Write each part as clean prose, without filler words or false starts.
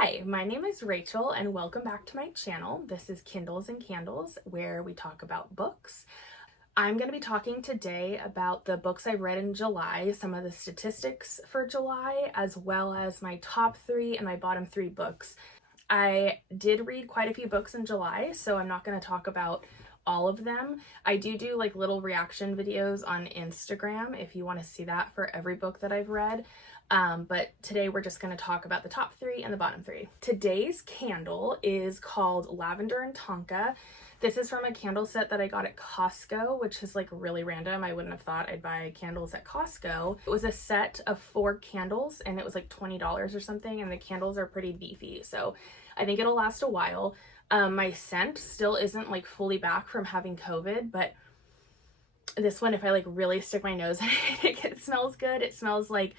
Hi, my name is Rachel and welcome back to my channel. This is Kindles and Candles, where we talk about books. I'm going to be talking today about the books I read in July, some of the statistics for July, as well as my top 3 and my bottom 3 books. I did read quite a few books in July, so I'm not going to talk about all of them. I do like little reaction videos on Instagram if you want to see that for every book that I've read. But today we're just going to talk about the top 3 and the bottom 3. Today's candle is called Lavender and Tonka. This is from a candle set that I got at Costco, which is like really random. I wouldn't have thought I'd buy candles at Costco. It was a set of 4 candles and it was like $20 or something, and the candles are pretty beefy, so I think it'll last a while. My scent still isn't like fully back from having COVID, but this one, if I like really stick my nose in it, it smells good. It smells like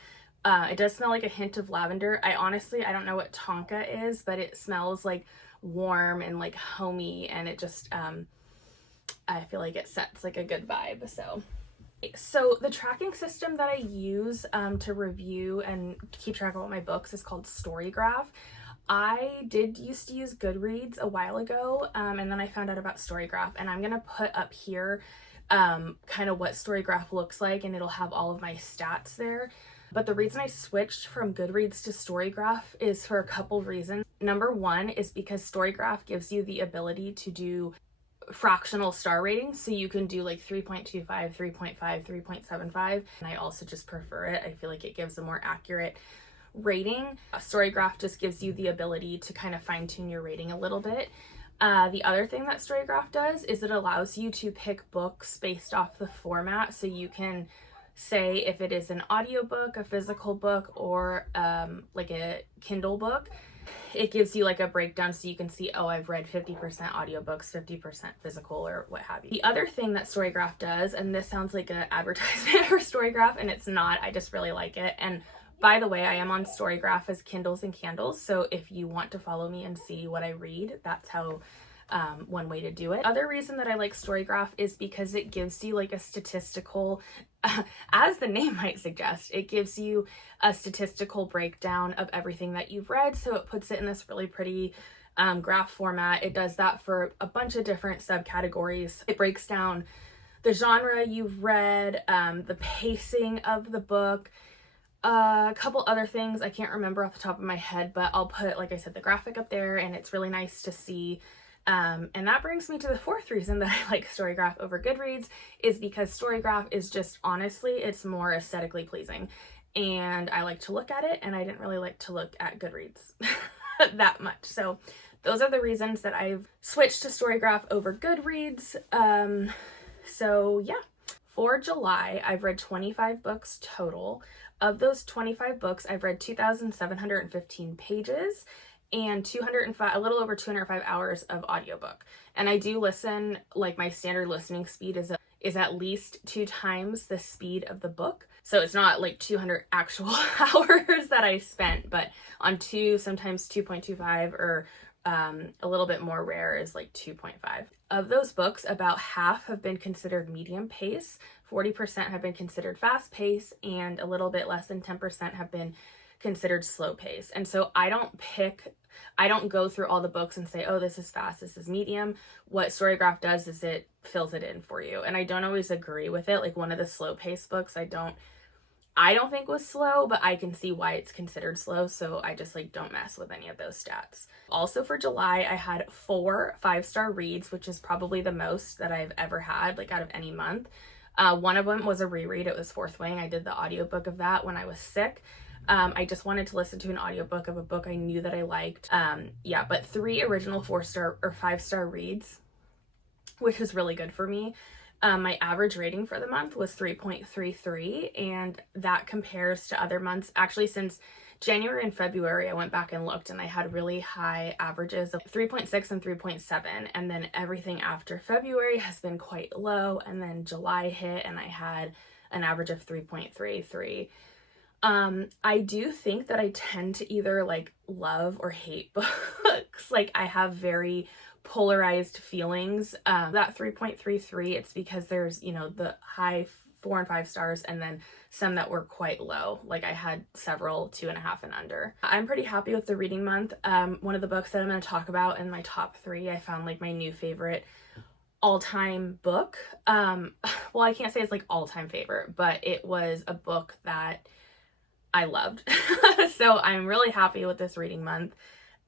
it does smell like a hint of lavender. I don't know what Tonka is, but it smells like warm and like homey, and it just I feel like it sets like a good vibe. So the tracking system that I use to review and keep track of all my books is called StoryGraph. I used to use Goodreads a while ago, and then I found out about StoryGraph, and I'm gonna put up here kind of what StoryGraph looks like, and it'll have all of my stats there. But the reason I switched from Goodreads to StoryGraph is for a couple reasons. Number one is because StoryGraph gives you the ability to do fractional star ratings, so you can do like 3.25, 3.5, 3.75, and I also just prefer it. I feel like it gives a more accurate rating. StoryGraph just gives you the ability to kind of fine-tune your rating a little bit. The other thing that StoryGraph does is it allows you to pick books based off the format, so you can say if it is an audiobook, a physical book, or like a Kindle book. It gives you like a breakdown so you can see, oh, I've read 50% audiobooks, 50% physical, or what have you. The other thing that StoryGraph does, and this sounds like an advertisement for StoryGraph, and it's not, I just really like it. And by the way, I am on StoryGraph as Kindles and Candles, so if you want to follow me and see what I read, that's how one way to do it. Other reason that I like StoryGraph is because it gives you like a statistical, as the name might suggest, it gives you a statistical breakdown of everything that you've read. So it puts it in this really pretty graph format. It does that for a bunch of different subcategories. It breaks down the genre you've read, the pacing of the book, a couple other things I can't remember off the top of my head, but I'll put, like I said, the graphic up there, and it's really nice to see. And that brings me to the 4th reason that I like StoryGraph over Goodreads, is because StoryGraph is just, honestly, it's more aesthetically pleasing, and I like to look at it, and I didn't really like to look at Goodreads that much. So those are the reasons that I've switched to StoryGraph over Goodreads. So yeah, for July, I've read 25 books total. Of those 25 books, I've read 2,715 pages and a little over 205 hours of audiobook. And I do listen, like my standard listening speed is at least 2 times the speed of the book. So it's not like 200 actual hours that I spent, but on 2, sometimes 2.25, or a little bit more rare is like 2.5. Of those books, about half have been considered medium pace, 40% have been considered fast pace, and a little bit less than 10% have been considered slow pace. And so I don't go through all the books and say, oh, this is fast, this is medium. What StoryGraph does is it fills it in for you. And I don't always agree with it. Like one of the slow pace books I don't think was slow, but I can see why it's considered slow, so I just like don't mess with any of those stats. Also for July, I had 4 5-star reads, which is probably the most that I've ever had, like out of any month. One of them was a reread. It was Fourth Wing. I did the audiobook of that when I was sick. I just wanted to listen to an audiobook of a book I knew that I liked. Yeah, but 3 original 4-star or 5-star reads, which is really good for me. My average rating for the month was 3.33, and that compares to other months. Actually, since January and February, I went back and looked, and I had really high averages of 3.6 and 3.7, and then everything after February has been quite low, and then July hit, and I had an average of 3.33. I do think that I tend to either like love or hate books. Like I have very polarized feelings. That 3.33, it's because there's, the high 4 and 5 stars and then some that were quite low. Like I had several 2.5 and under. I'm pretty happy with the reading month. One of the books that I'm going to talk about in my top 3, I found like my new favorite all-time book. Well, I can't say it's like all-time favorite, but it was a book that I loved. So I'm really happy with this reading month.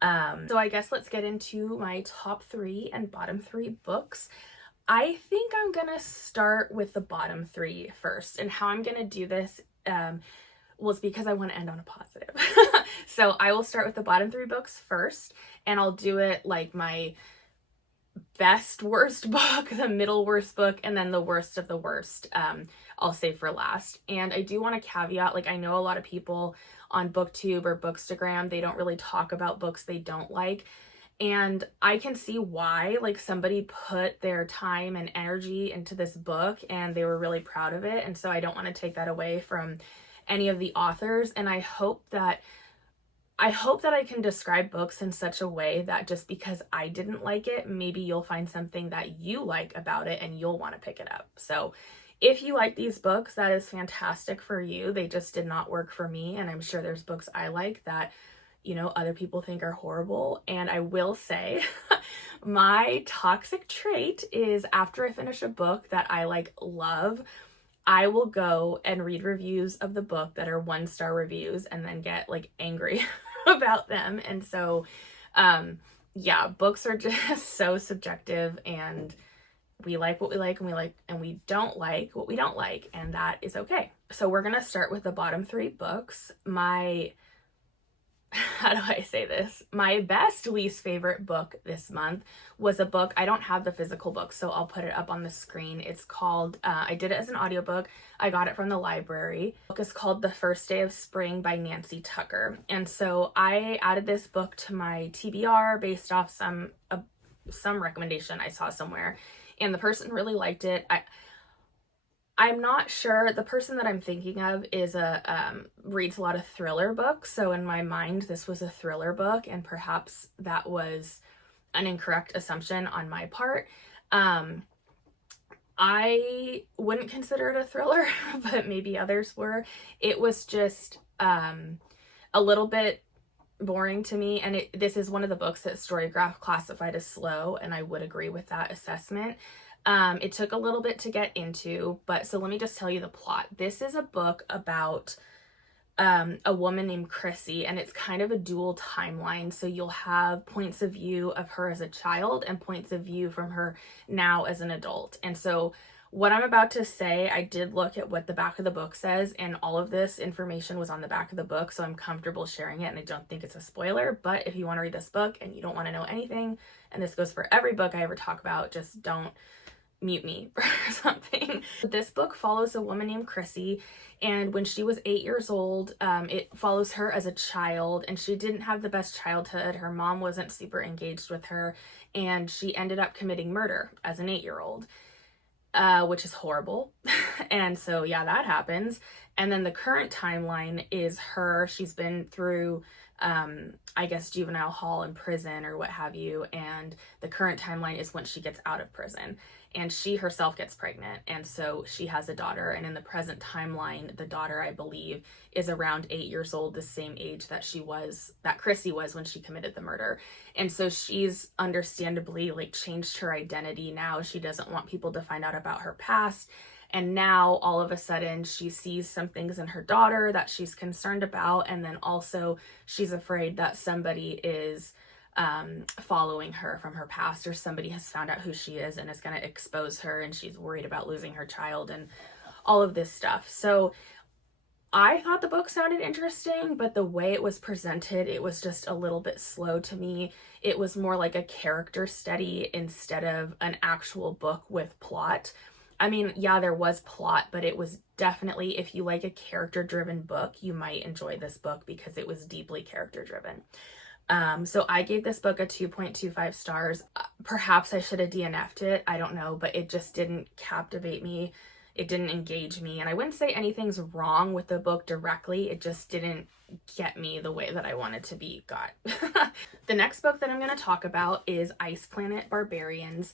So I guess let's get into my top 3 and bottom 3 books. I think I'm gonna start with the bottom 3 first, and how I'm gonna do this was because I want to end on a positive. So I will start with the bottom 3 books first, and I'll do it like my best worst book, the middle worst book, and then the worst of the worst I'll save for last. And I do want to caveat, like I know a lot of people on BookTube or Bookstagram, they don't really talk about books they don't like. And I can see why, like somebody put their time and energy into this book and they were really proud of it. And so I don't want to take that away from any of the authors. And I hope that I can describe books in such a way that just because I didn't like it, maybe you'll find something that you like about it and you'll want to pick it up. So if you like these books, that is fantastic for you. They just did not work for me. And I'm sure there's books I like that, you know, other people think are horrible. And I will say my toxic trait is after I finish a book that I like love, I will go and read reviews of the book that are 1-star reviews and then get like angry about them. And so, yeah, books are just so subjective, and we like what we like, and we don't like what we don't like, and that is okay. So we're going to start with the bottom 3 books. How do I say this? My best least favorite book this month was a book. I don't have the physical book, so I'll put it up on the screen. It's called, I did it as an audiobook. I got it from the library. The book is called The First Day of Spring by Nancy Tucker. And so I added this book to my TBR based off some recommendation I saw somewhere. And the person really liked it. I'm not sure. The person that I'm thinking of is reads a lot of thriller books. So in my mind, this was a thriller book, and perhaps that was an incorrect assumption on my part. I wouldn't consider it a thriller, but maybe others were. It was just a little bit boring to me, and this is one of the books that StoryGraph classified as slow, and I would agree with that assessment. It took a little bit to get into, but so let me just tell you the plot. This is a book about a woman named Chrissy, and it's kind of a dual timeline. So you'll have points of view of her as a child and points of view from her now as an adult. And so what I'm about to say, I did look at what the back of the book says, and all of this information was on the back of the book, so I'm comfortable sharing it, and I don't think it's a spoiler. But if you want to read this book and you don't want to know anything, and this goes for every book I ever talk about, just don't mute me or something. This book follows a woman named Chrissy, and when she was 8 years old, it follows her as a child, and she didn't have the best childhood. Her mom wasn't super engaged with her, and she ended up committing murder as an 8-year-old, which is horrible. And so yeah, that happens. And then the current timeline is her. She's been through I guess juvenile hall and prison or what have you, and the current timeline is when she gets out of prison, and she herself gets pregnant, and so she has a daughter. And in the present timeline, the daughter, I believe, is around 8 years old, the same age that Chrissy was when she committed the murder. And so she's understandably like changed her identity now. She doesn't want people to find out about her past. And now all of a sudden she sees some things in her daughter that she's concerned about. And then also she's afraid that somebody is following her from her past, or somebody has found out who she is and is going to expose her, and she's worried about losing her child and all of this stuff. So I thought the book sounded interesting, but the way it was presented, it was just a little bit slow to me. It was more like a character study instead of an actual book with plot. I mean, yeah, there was plot, but it was definitely, if you like a character-driven book, you might enjoy this book because it was deeply character-driven. So I gave this book a 2.25 stars. Perhaps I should have DNF'd it. I don't know, but it just didn't captivate me. It didn't engage me. And I wouldn't say anything's wrong with the book directly. It just didn't get me the way that I wanted to be got. The next book that I'm going to talk about is Ice Planet Barbarians.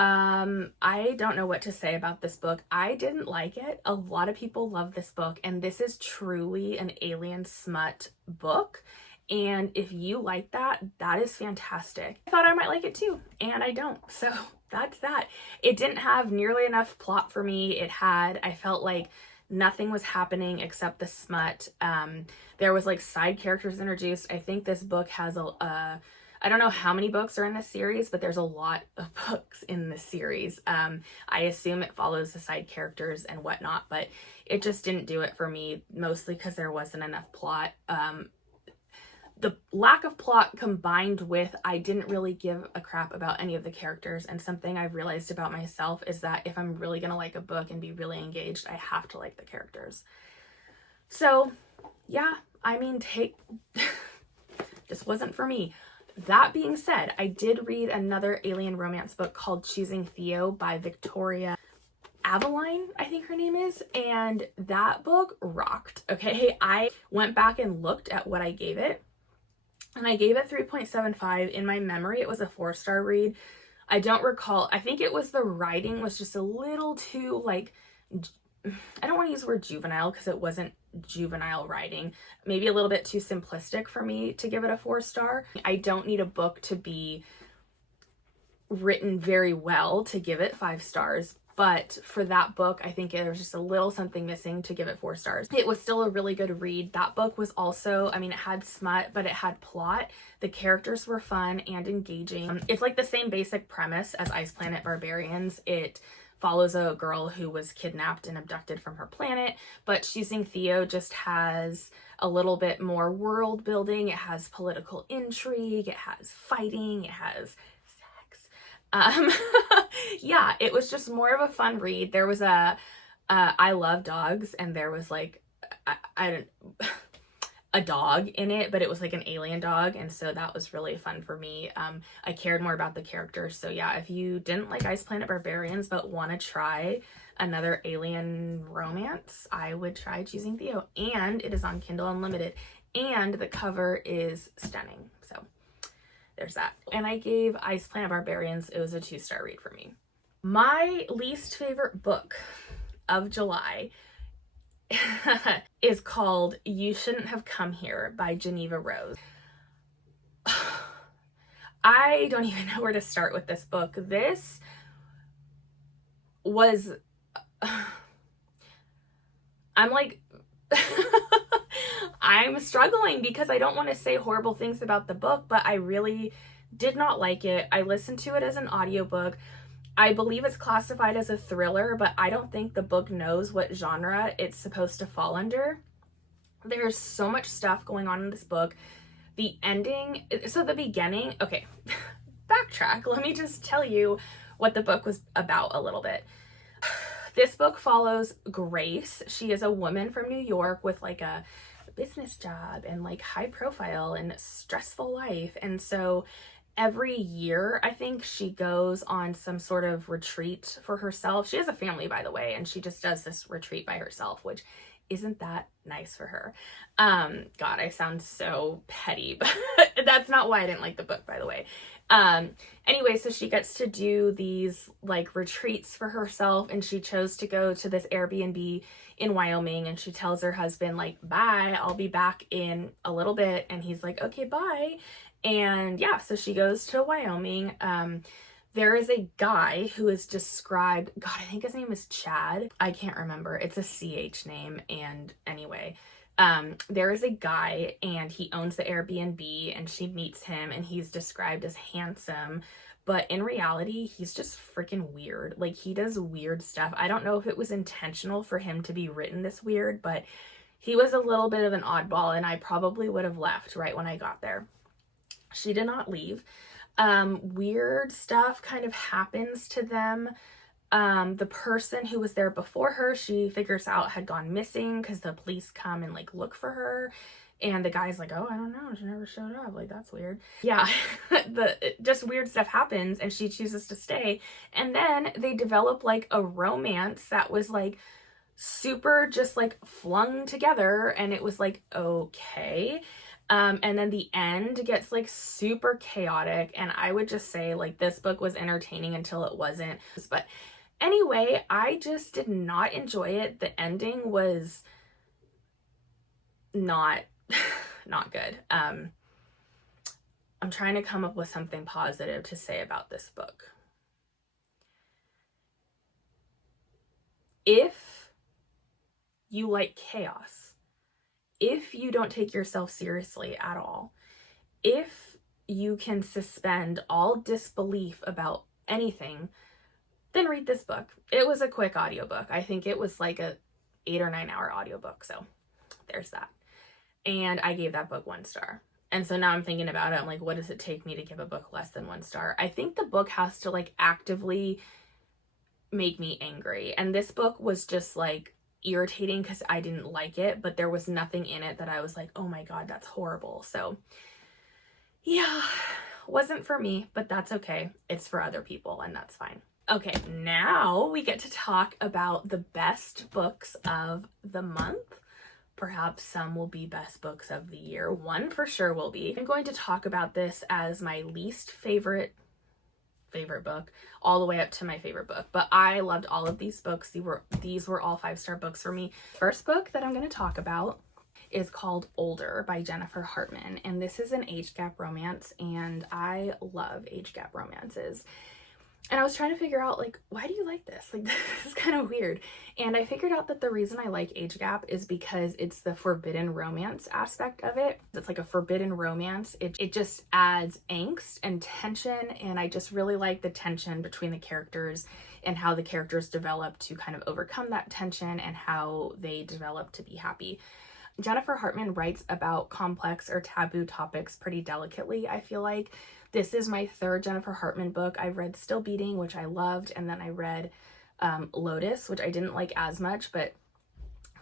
I don't know what to say about this book. I didn't like it. A lot of people love this book, and this is truly an alien smut book. And if you like that, that is fantastic. I thought I might like it too, and I don't. So that's that. It didn't have nearly enough plot for me. I felt like nothing was happening except the smut. There was like side characters introduced. I think this book has I don't know how many books are in this series, but there's a lot of books in this series. I assume it follows the side characters and whatnot, but it just didn't do it for me, mostly because there wasn't enough plot. The lack of plot combined with I didn't really give a crap about any of the characters, and something I've realized about myself is that if I'm really gonna like a book and be really engaged, I have to like the characters. So yeah, I mean, this wasn't for me. That being said, I did read another alien romance book called Choosing Theo by Victoria Aveline, I think her name is, and that book rocked. Okay, I went back and looked at what I gave it, and I gave it 3.75. In my memory, it was a 4-star read. I don't recall. I think it was the writing was just a little too, like, I don't want to use the word juvenile because it wasn't juvenile writing. Maybe a little bit too simplistic for me to give it a 4-star. I don't need a book to be written very well to give it 5 stars. But for that book, I think there was just a little something missing to give it 4 stars. It was still a really good read. That book was also, I mean, it had smut, but it had plot. The characters were fun and engaging. It's like the same basic premise as Ice Planet Barbarians. It follows a girl who was kidnapped and abducted from her planet, but Choosing Theo just has a little bit more world building. It has political intrigue, it has fighting, it has yeah, it was just more of a fun read. There was I love dogs, and there was like I don't a dog in it, but it was like an alien dog, and so that was really fun for me. I cared more about the characters. So yeah, if you didn't like Ice Planet Barbarians but want to try another alien romance, I would try Choosing Theo, and it is on Kindle Unlimited, and the cover is stunning. So there's that. And I gave Ice Planet Barbarians, it was a 2-star read for me. My least favorite book of July is called You Shouldn't Have Come Here by Geneva Rose. I don't even know where to start with this book. This was I'm like I'm struggling because I don't want to say horrible things about the book, but I really did not like it. I listened to it as an audiobook. I believe it's classified as a thriller, but I don't think the book knows what genre it's supposed to fall under. There's so much stuff going on in this book. The ending, so the beginning, okay, backtrack. Let me just tell you what the book was about a little bit. This book follows Grace. She is a woman from New York with like a business job and like high profile and stressful life. And so every year, I think she goes on some sort of retreat for herself. She has a family, by the way, and she just does this retreat by herself, which isn't that nice for her. God, I sound so petty, but that's not why I didn't like the book, by the way. Anyway, so she gets to do these like retreats for herself, and she chose to go to this Airbnb in Wyoming, and she tells her husband like, bye, I'll be back in a little bit. And he's like, okay, bye. And yeah, so she goes to Wyoming. There is a guy who is described, God, I think his name is Chad. I can't remember. It's a CH name. And anyway, there is a guy and he owns the Airbnb, and she meets him, and he's described as handsome, but in reality, he's just freaking weird. Like, he does weird stuff. I don't know if it was intentional for him to be written this weird, but he was a little bit of an oddball, and I probably would have left right when I got there. She did not leave. Weird stuff kind of happens to them. The person who was there before her, she figures out had gone missing because the police come and like look for her. And the guy's like, oh, I don't know, she never showed up. Like, that's weird. Yeah, just weird stuff happens, and she chooses to stay. And then they develop like a romance that was like super just like flung together, and it was like, okay. And then the end gets like super chaotic, and I would just say like this book was entertaining until it wasn't. But anyway, I just did not enjoy it. The ending was not not good. I'm trying to come up with something positive to say about this book. If you like chaos, if you don't take yourself seriously at all, if you can suspend all disbelief about anything, then read this book. It was a quick audiobook. I think it was like a 8 or 9 hour audiobook. So there's that. And I gave that book 1 star. And so now I'm thinking about it. I'm like, what does it take me to give a book less than 1 star? I think the book has to like actively make me angry. And this book was just like irritating because I didn't like it, but there was nothing in it that I was like, oh my God, that's horrible. So yeah, wasn't for me, but that's okay. It's for other people, and that's fine. Okay, now we get to talk about the best books of the month. Perhaps some will be best books of the year. One for sure will be. I'm going to talk about this as my least favorite book, all the way up to my favorite book. But I loved all of these books. These were all 5-star books for me. First book that I'm going to talk about is called Older by Jennifer Hartman. And this is an age gap romance, and I love age gap romances. And I was trying to figure out, like, why do you like this? Like, this is kind of weird. And I figured out that the reason I like age gap is because it's the forbidden romance aspect of it. It's like a forbidden romance. It just adds angst and tension. And I just really like the tension between the characters and how the characters develop to kind of overcome that tension and how they develop to be happy. Jennifer Hartman writes about complex or taboo topics pretty delicately, I feel like. This is my 3rd Jennifer Hartman book. I read Still Beating, which I loved, and then I read Lotus, which I didn't like as much, but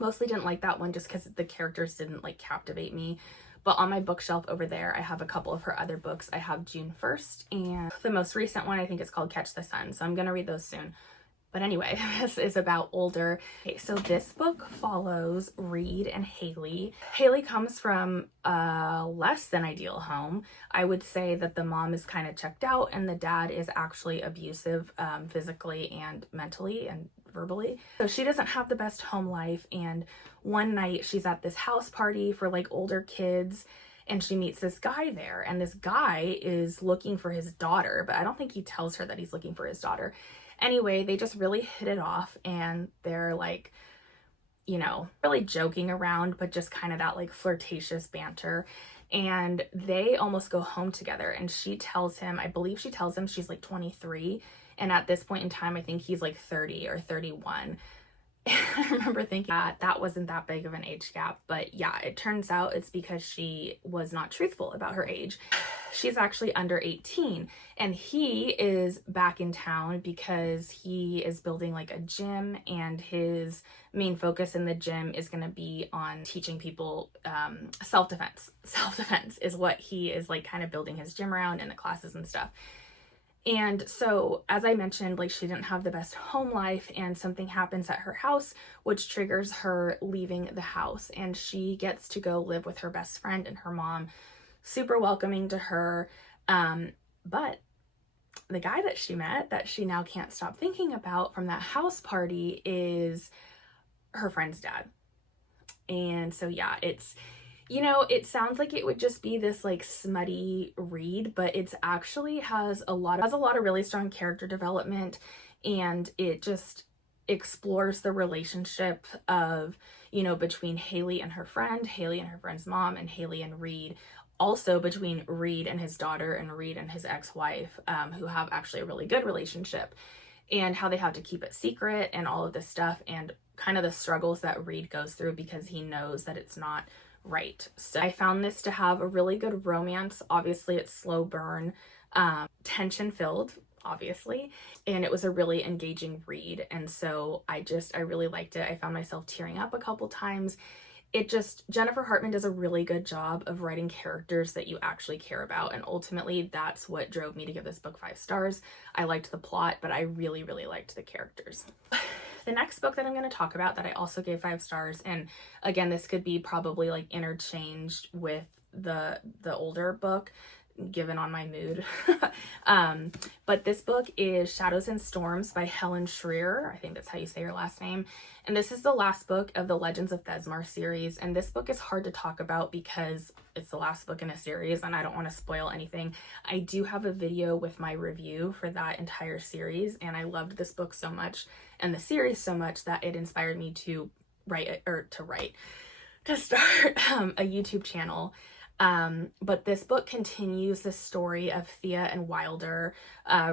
mostly didn't like that one just because the characters didn't like captivate me. But on my bookshelf over there, I have a couple of her other books. I have June 1st, and the most recent one I think is called Catch the Sun, so I'm going to read those soon. But anyway, this is about Older. Okay, so this book follows Reed and Haley. Haley comes from a less than ideal home. I would say that the mom is kind of checked out and the dad is actually abusive physically and mentally and verbally. So she doesn't have the best home life, and one night she's at this house party for like older kids, and she meets this guy there, and this guy is looking for his daughter, but I don't think he tells her that he's looking for his daughter. Anyway, they just really hit it off, and they're like, you know, really joking around, but just kind of that like flirtatious banter. And they almost go home together, and she tells him, I believe she tells him she's like 23. And at this point in time, I think he's like 30 or 31. I remember thinking that wasn't that big of an age gap, but yeah, it turns out it's because she was not truthful about her age. She's actually under 18, and he is back in town because he is building like a gym, and his main focus in the gym is going to be on teaching people self-defense. Self-defense is what he is like kind of building his gym around, and the classes and stuff. And so, as I mentioned, like she didn't have the best home life, and something happens at her house, which triggers her leaving the house, and she gets to go live with her best friend and her mom, super welcoming to her. But the guy that she met that she now can't stop thinking about from that house party is her friend's dad. And so, yeah, it's, you know, it sounds like it would just be this like smutty read, but it's actually has a lot of really strong character development, and it just explores the relationship of, you know, between Haley and her friend, Haley and her friend's mom, and Haley and Reed. Also between Reed and his daughter, and Reed and his ex-wife, who have actually a really good relationship, and how they have to keep it secret and all of this stuff, and kind of the struggles that Reed goes through because he knows that it's not right. So I found this to have a really good romance. Obviously it's slow burn, tension filled, obviously, and it was a really engaging read. And so I really liked it. I found myself tearing up a couple times. Jennifer Hartman does a really good job of writing characters that you actually care about, and ultimately that's what drove me to give this book 5 stars. I liked the plot, but I really, really liked the characters. The next book that I'm going to talk about that I also gave 5 stars, and again, this could be probably like interchanged with the older book, given on my mood. But this book is Shadows and Storms by Helen Schreier. I think that's how you say her last name. And this is the last book of the Legends of Thesmar series. And this book is hard to talk about because it's the last book in a series and I don't want to spoil anything. I do have a video with my review for that entire series, and I loved this book so much and the series so much that it inspired me to start a YouTube channel. But this book continues the story of Thea and Wilder. I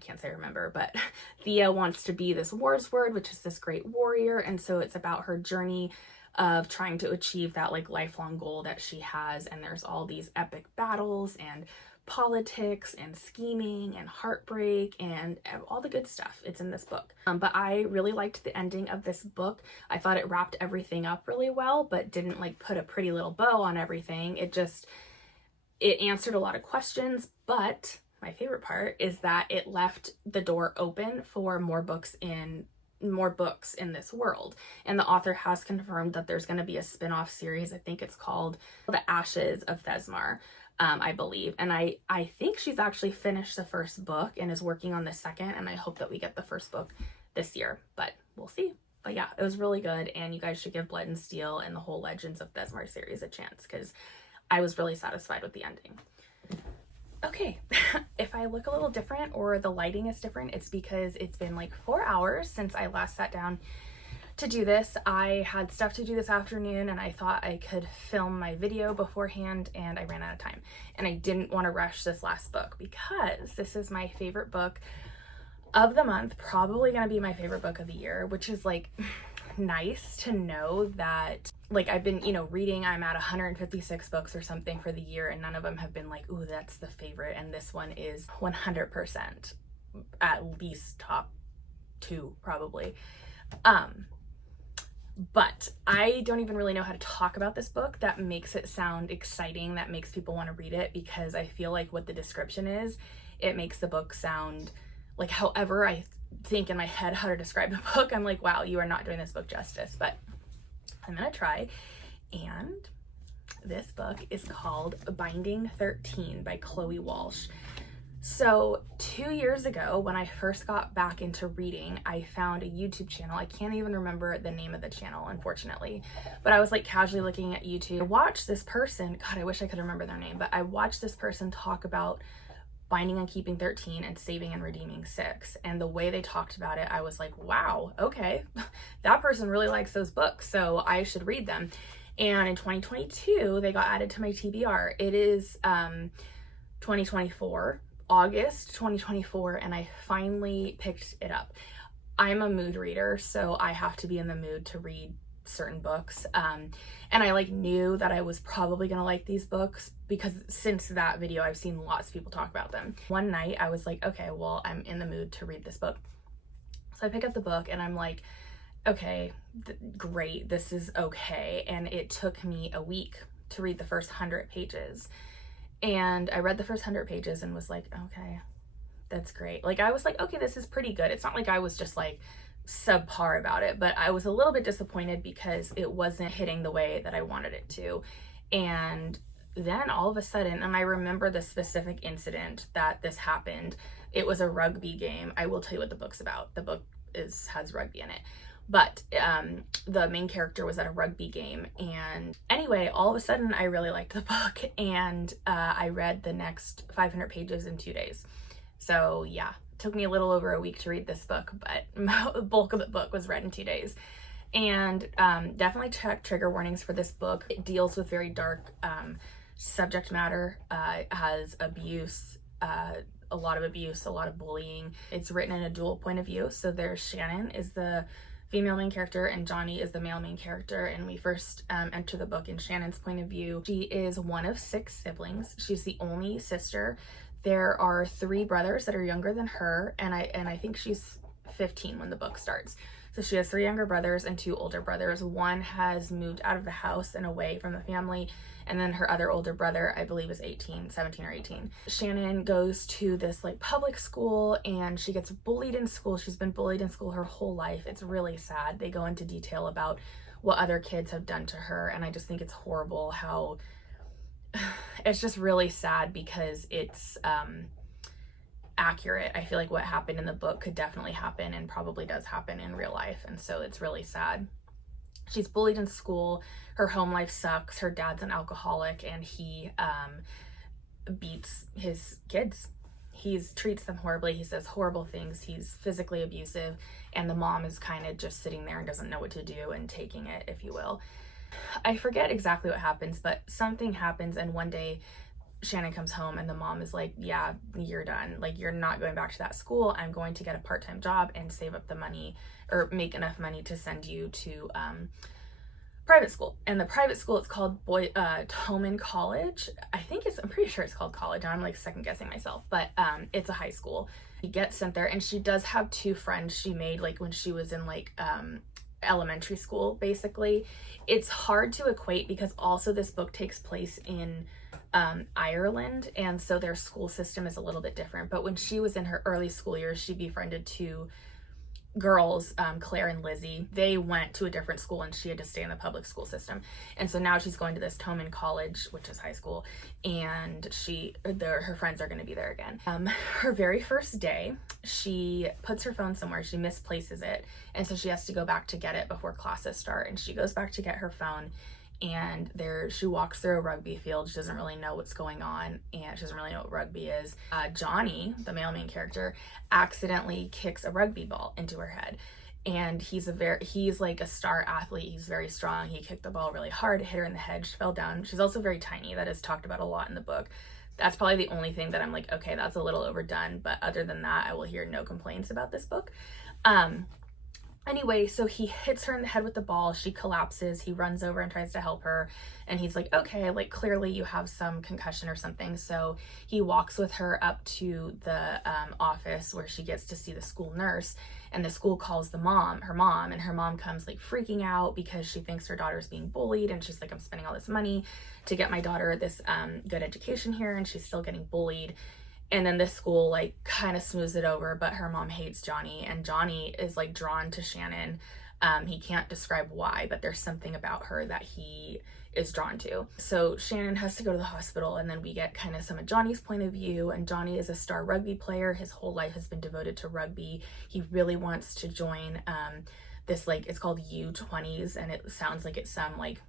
can't say remember, but Thea wants to be this Warsword, which is this great warrior. And so it's about her journey of trying to achieve that like lifelong goal that she has. And there's all these epic battles and politics and scheming and heartbreak and all the good stuff. It's in this book. But I really liked the ending of this book. I thought it wrapped everything up really well, but didn't like put a pretty little bow on everything. It answered a lot of questions, but my favorite part is that it left the door open for more books in this world. And the author has confirmed that there's going to be a spin-off series. I think it's called The Ashes of Thesmar. I believe. And I think she's actually finished the first book and is working on the second, and I hope that we get the first book this year, but we'll see. But yeah, it was really good, and you guys should give Blood and Steel and the whole Legends of Thesmar series a chance because I was really satisfied with the ending. Okay, if I look a little different or the lighting is different, it's because it's been like 4 hours since I last sat down to do this. I had stuff to do this afternoon and I thought I could film my video beforehand, and I ran out of time. And I didn't want to rush this last book because this is my favorite book of the month, probably going to be my favorite book of the year, which is like nice to know that like I've been, reading, I'm at 156 books or something for the year, and none of them have been like, ooh, that's the favorite. And this one is 100% at least top 2 probably. But I don't even really know how to talk about this book that makes it sound exciting, that makes people want to read it, because I feel like what the description is, it makes the book sound like however I think in my head how to describe the book. I'm like, wow, you are not doing this book justice, but I'm gonna try. And this book is called Binding 13 by Chloe Walsh. So 2 years ago, when I first got back into reading, I found a YouTube channel. I can't even remember the name of the channel, unfortunately, but I was like casually looking at YouTube. I watched this person, God, I wish I could remember their name, but I watched this person talk about binding and keeping 13 and saving and redeeming 6. And the way they talked about it, I was like, wow, okay, that person really likes those books, so I should read them. And in 2022, they got added to my TBR. It is 2024. August 2024, and I finally picked it up. I'm a mood reader, so I have to be in the mood to read certain books. And I like knew that I was probably gonna like these books because since that video I've seen lots of people talk about them. One night I was like, okay, well, I'm in the mood to read this book. So I pick up the book and I'm like, okay, great, this is okay. And it took me a week to read the first 100 pages. And I read the first 100 pages and was like, okay, that's great. Like, I was like, okay, this is pretty good. It's not like I was just like subpar about it, but I was a little bit disappointed because it wasn't hitting the way that I wanted it to. And then all of a sudden, and I remember the specific incident that this happened, it was a rugby game. I will tell you what the book's about. The book has rugby in it. But the main character was at a rugby game, and anyway, all of a sudden I really liked the book, and I read the next 500 pages in 2 days. So yeah, it took me a little over a week to read this book, but the bulk of the book was read in 2 days. And definitely check trigger warnings for this book. It deals with very dark subject matter. It has abuse, a lot of abuse, a lot of bullying. It's written in a dual point of view. So there's Shannon is the female main character and Johnny is the male main character, and we first enter the book in Shannon's point of view. She is one of 6 siblings. She's the only sister. There are 3 brothers that are younger than her, and I think she's 15 when the book starts. So she has 3 younger brothers and 2 older brothers. One has moved out of the house and away from the family, and then her other older brother, I believe, is 17 or 18. Shannon goes to this like public school and she gets bullied in school. She's been bullied in school her whole life. It's really sad. They go into detail about what other kids have done to her. And I just think it's horrible how it's just really sad because it's accurate. I feel like what happened in the book could definitely happen and probably does happen in real life. And so it's really sad. She's bullied in school. Her home life sucks. Her dad's an alcoholic and he beats his kids. He treats them horribly. He says horrible things. He's physically abusive. And the mom is kind of just sitting there and doesn't know what to do and taking it, if you will. I forget exactly what happens, but something happens, and one day Shannon comes home and the mom is like, yeah, you're done. Like, you're not going back to that school. I'm going to get a part-time job and save up the money or make enough money to send you to private school. And the private school, it's called Tolman College. I'm pretty sure it's called college. I'm like second guessing myself, but it's a high school. She gets sent there, and she does have two friends she made like when she was in like elementary school, basically. It's hard to equate because also this book takes place in Ireland, and so their school system is a little bit different. But when she was in her early school years, she befriended two girls, Claire and Lizzie. They went to a different school and she had to stay in the public school system. And so now she's going to this Tolman College, which is high school, and her friends are going to be there again. Her very first day, she puts her phone somewhere. She misplaces it, and so she has to go back to get it before classes start. And she goes back to get her phone, and she walks through a rugby field. She doesn't really know what's going on, and she doesn't really know what rugby is. Johnny, the male main character, accidentally kicks a rugby ball into her head, and he's like a star athlete. He's very strong. He kicked the ball really hard, hit her in the head. She fell down. She's also very tiny. That is talked about a lot in the book. That's probably the only thing that I'm like, okay, that's a little overdone, but other than that, I will hear no complaints about this book. Anyway, so he hits her in the head with the ball. She collapses. He runs over and tries to help her. And he's like, okay, like clearly you have some concussion or something. So he walks with her up to the office where she gets to see the school nurse. And the school calls her mom, and her mom comes like freaking out because she thinks her daughter's being bullied. And she's like, I'm spending all this money to get my daughter this good education here, and she's still getting bullied. And then this school like kind of smooths it over, but her mom hates Johnny, and Johnny is like drawn to Shannon. He can't describe why, but there's something about her that he is drawn to. So Shannon has to go to the hospital, and then we get kind of some of Johnny's point of view. And Johnny is a star rugby player. His whole life has been devoted to rugby. He really wants to join this, like, it's called U20s, and it sounds like it's some like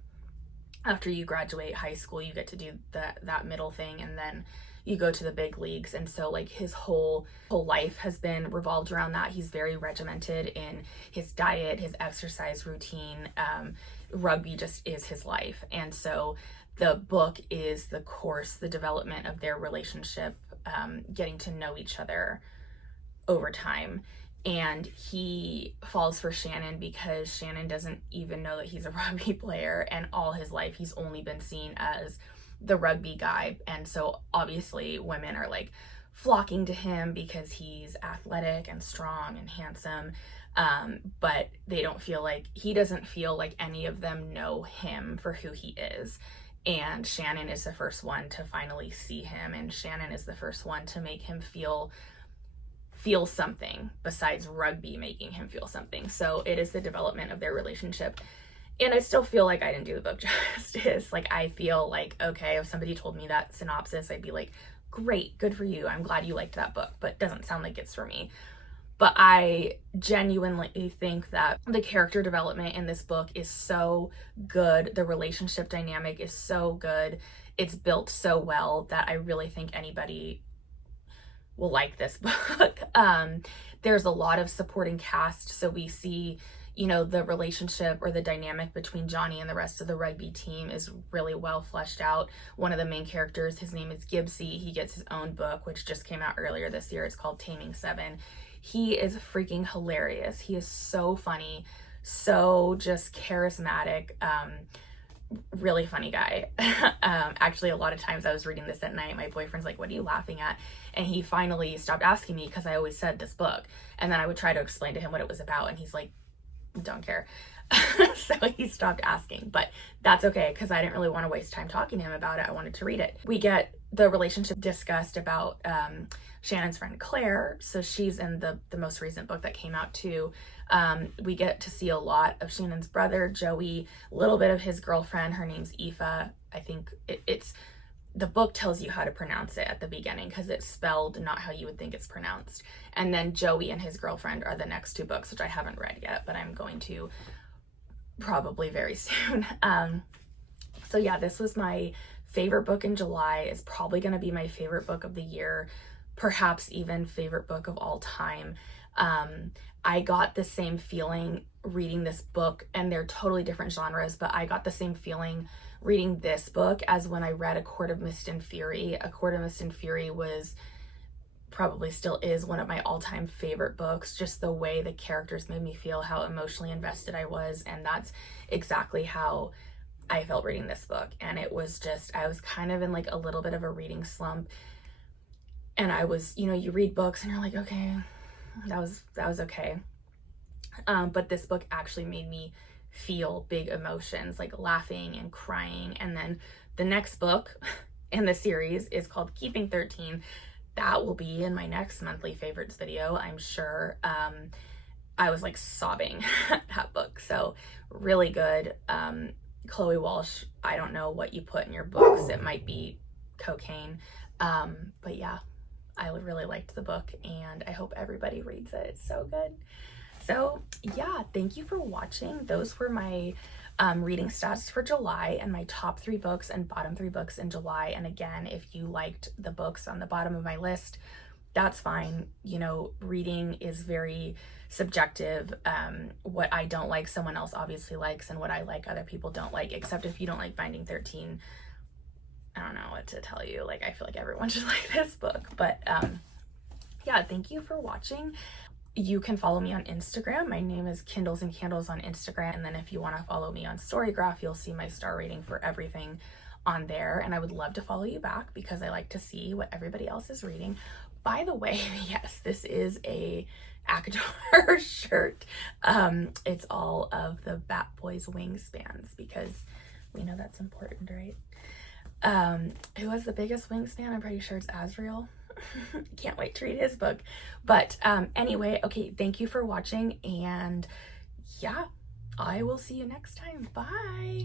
after you graduate high school, you get to do that middle thing, and then you go to the big leagues. And so like his whole life has been revolved around that. He's very regimented in his diet, his exercise routine. Rugby just is his life. And so the book is the development of their relationship, getting to know each other over time. And he falls for Shannon because Shannon doesn't even know that he's a rugby player, and all his life he's only been seen as the rugby guy. And so obviously women are like flocking to him because he's athletic and strong and handsome, but he doesn't feel like any of them know him for who he is. And Shannon is the first one to finally see him, and Shannon is the first one to make him feel something besides rugby making him feel something. So it is the development of their relationship. And I still feel like I didn't do the book justice. Like, I feel like, okay, if somebody told me that synopsis, I'd be like, great, good for you. I'm glad you liked that book, but it doesn't sound like it's for me. But I genuinely think that the character development in this book is so good. The relationship dynamic is so good. It's built so well that I really think anybody will like this book. There's a lot of supporting cast. So we see, the relationship or the dynamic between Johnny and the rest of the rugby team is really well fleshed out. One of the main characters, his name is Gibbsy. He gets his own book, which just came out earlier this year. It's called Taming Seven. He is freaking hilarious. He is so funny, so just charismatic, really funny guy. Actually, a lot of times I was reading this at night. My boyfriend's like, what are you laughing at? And he finally stopped asking me because I always said this book. And then I would try to explain to him what it was about, and he's like, don't care. So he stopped asking, but that's okay because I didn't really want to waste time talking to him about it. I wanted to read it. We get the relationship discussed about Shannon's friend Claire. So she's in the most recent book that came out too. We get to see a lot of Shannon's brother, Joey, a little bit of his girlfriend. Her name's Aoife. I think it's the book tells you how to pronounce it at the beginning because it's spelled not how you would think it's pronounced. And then Joey and his girlfriend are the next two books, which I haven't read yet, but I'm going to probably very soon. So yeah, this was my favorite book in July. Is probably going to be my favorite book of the year, perhaps even favorite book of all time. I got the same feeling reading this book, and they're totally different genres, but I got the same feeling reading this book as when I read A Court of Mist and Fury. A Court of Mist and Fury was, probably still is, one of my all-time favorite books. Just the way the characters made me feel, how emotionally invested I was, and that's exactly how I felt reading this book. And it was just, I was kind of in like a little bit of a reading slump, and I was, you read books and you're like, okay, that was okay. But this book actually made me feel big emotions, like laughing and crying. And then the next book in the series is called Keeping 13. That will be in my next monthly favorites video, I'm sure. I was like sobbing at that book. So really good. Chloe Walsh, I don't know what you put in your books. It might be cocaine. But yeah, I really liked the book, and I hope everybody reads it. It's so good. So yeah, thank you for watching. Those were my reading stats for July, and my top 3 books and bottom 3 books in July. And again, if you liked the books on the bottom of my list, that's fine. Reading is very subjective. What I don't like, someone else obviously likes, and what I like, other people don't like, except if you don't like Binding 13. I don't know what to tell you. Like, I feel like everyone should like this book. But yeah, thank you for watching. You can follow me on Instagram. My name is Kindles and Candles on Instagram. And then if you want to follow me on StoryGraph, you'll see my star rating for everything on there. And I would love to follow you back because I like to see what everybody else is reading. By the way, yes, this is a ACOTAR shirt. It's all of the Bat Boys wingspans because we know that's important, right? Who has the biggest wingspan? I'm pretty sure it's Azrael. Can't wait to read his book. But anyway, okay, thank you for watching, and yeah, I will see you next time. Bye.